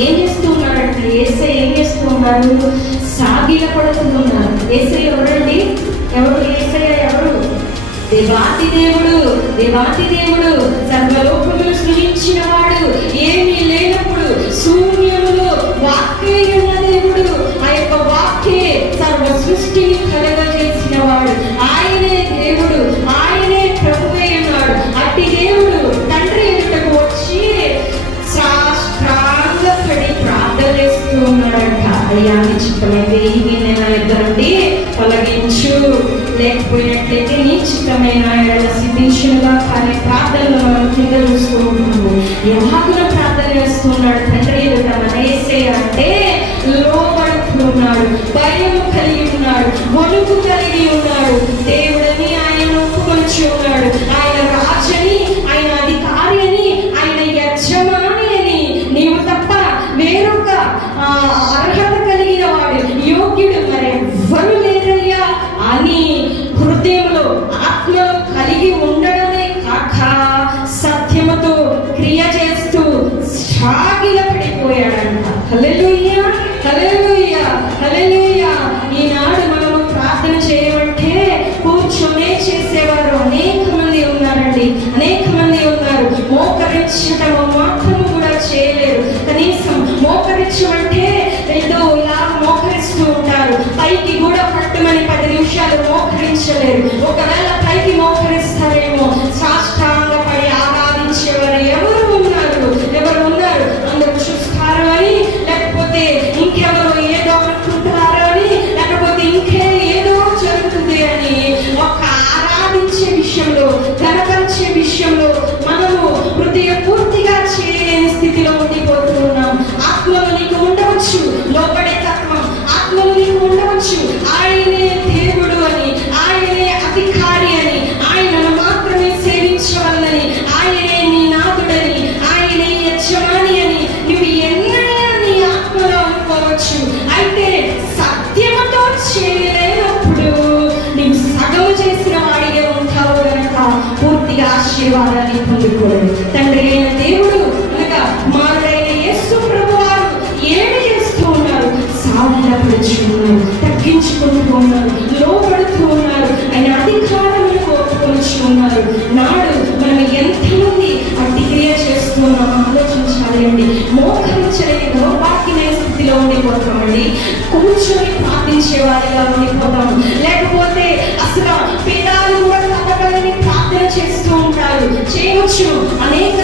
ఏం చేస్తూ ఉన్నారంటే యేసయ్య ఏం చేస్తూ ఉన్నారు? సాగిల పడుతూ ఉన్నారు. యేసయ్య ఎవరండి? ఎవరు యేసయ్య? ఎవరు? దేవాతి దేవుడు, దేవాతి దేవుడు, సర్వలోకములు సృజించిన వాడు, ఏమీ లేనప్పుడు శూన్యములో వాక్యే ఉన్న దేవుడు. ఆ యొక్క వాక్యే సర్వ సృష్టిని కలగజేసిన వాడు. ఆయనే దేవుడు, ఆయనే ప్రభువై ఉన్నాడు. అట్టి దేవుడు తండ్రి ఎదుటకు వచ్చి సాష్టాంగపడి ప్రార్థన చేస్తూ ఉన్నాడంట. అయ్యా నీ చిత్తమైతే ఈ గిన్నె నా యొద్ద నుండి తొలగించు, లేకపోయినట్లయితే నీ చిత్తమైన ఎడల సిద్ధించునుగా. కానీ ప్రార్థనలో మనం కింద చూస్తూ ఉంటాము. ఎలాగున ప్రార్థన చేస్తున్నాడు తండ్రి ఎదుట? మన యేసయ్య అంటే లోబడుతూ ఉన్నాడు, భయం కలిగి ఉన్నాడు, వణుకు కలిగి ఉన్నాడు. దేవుడని ఆయన ఒప్పుకొచ్చి ఉన్నాడు. ఆయన రాజని, ఆయన అధికారి అని, ఆయన యజమాని అని, నీవు తప్ప వేరొక అర్హత కలిగిన వాడు, యోగ్యుడు మరెవ్వరు లేరయ్యా అని హృదయంలో ఆత్మలో కలిగి ఉండడమే కాక సత్యముతో క్రియ చేస్తూ సాగిల పడిపోయాడంట. హల్లెలూయా, హల్లెలూయా, హల్లెలూయా. ఈనాడు మనము ప్రార్థన చేయమంటే కూర్చొనే చేసేవారు అనేక మంది ఉన్నారండి, అనేక మంది ఉన్నారు. మోకరించటము మాత్రము కూడా చేయలేరు. కనీసం మోకరించమంటే ఏదో ఇలా మోకరిస్తూ ఉంటారు. పైకి కూడా పట్టుమని 10 నిమిషాలు మోకరించలేరు. ఒకవేళ పైకి మోకరిస్తారేమో, సాష్టాంగపడి ఆరాధించేవారు ఎవరు ఉన్నారు? ఎవరు ఉన్నారు? అందరూ చూస్తారు అని, లేకపోతే ఇంకెవరో ఏదో అనుకుంటున్నారు అని, లేకపోతే ఇంకే ఏదో జరుగుతుంది అని, ఒక ఆరాధించే విషయంలో, ఘనపరిచే విషయంలో మనము హృదయ పూర్తిగా చేయలేని స్థితిలో ఉండిపోతూ ఉన్నాం. ఆత్మలో నీకు ఉండవచ్చు లోపడే తత్వం, ఆత్మలో నీకు ఉండవచ్చు ఆయనే దేవుడు అని, ఆయనే అధికారి అని, ఆయనను మాత్రమే సేవించవాలని, ఆయనే నీ నాథుడని, ఆయనే యజమాని అని నువ్వు ఎన్నైనా నీ ఆత్మలో అనుకోవచ్చు. అయితే సత్యముతో చేయలేనప్పుడు నీవు సగము చేసిన వాడిగా ఉంటావు కనుక పూర్తిగా ఆశీర్వాదాన్ని పొందుకోలేదు. తండ్రి అయిన దేవుడు అనగా మానవుడైన యేసు ప్రభువారు ఏమి చేస్తూ ఉన్నారు? సాగిలపడుచు ఉన్నారు, తగ్గించుకుంటూ ఉన్నారు, లోపడుతూ ఉన్నారు, ఆయన అధికారములకు ఒప్పుకొచ్చి ఉన్నారు. నాడు మనం ఎంతమంది అట్టి క్రియ చేస్తున్నామో ఆలోచించాలి అండి. మోకరించలేని దౌర్భాగ్యమైన స్థితిలో ఉండిపోతామండి. కూర్చొని ప్రార్థించే వారిగా ఉండిపోతాము. లేకపోతే అసలు పేదాలు కూడా కలగాలని ప్రార్థన చేస్తూ ఉంటారు. చేయవచ్చు అనేక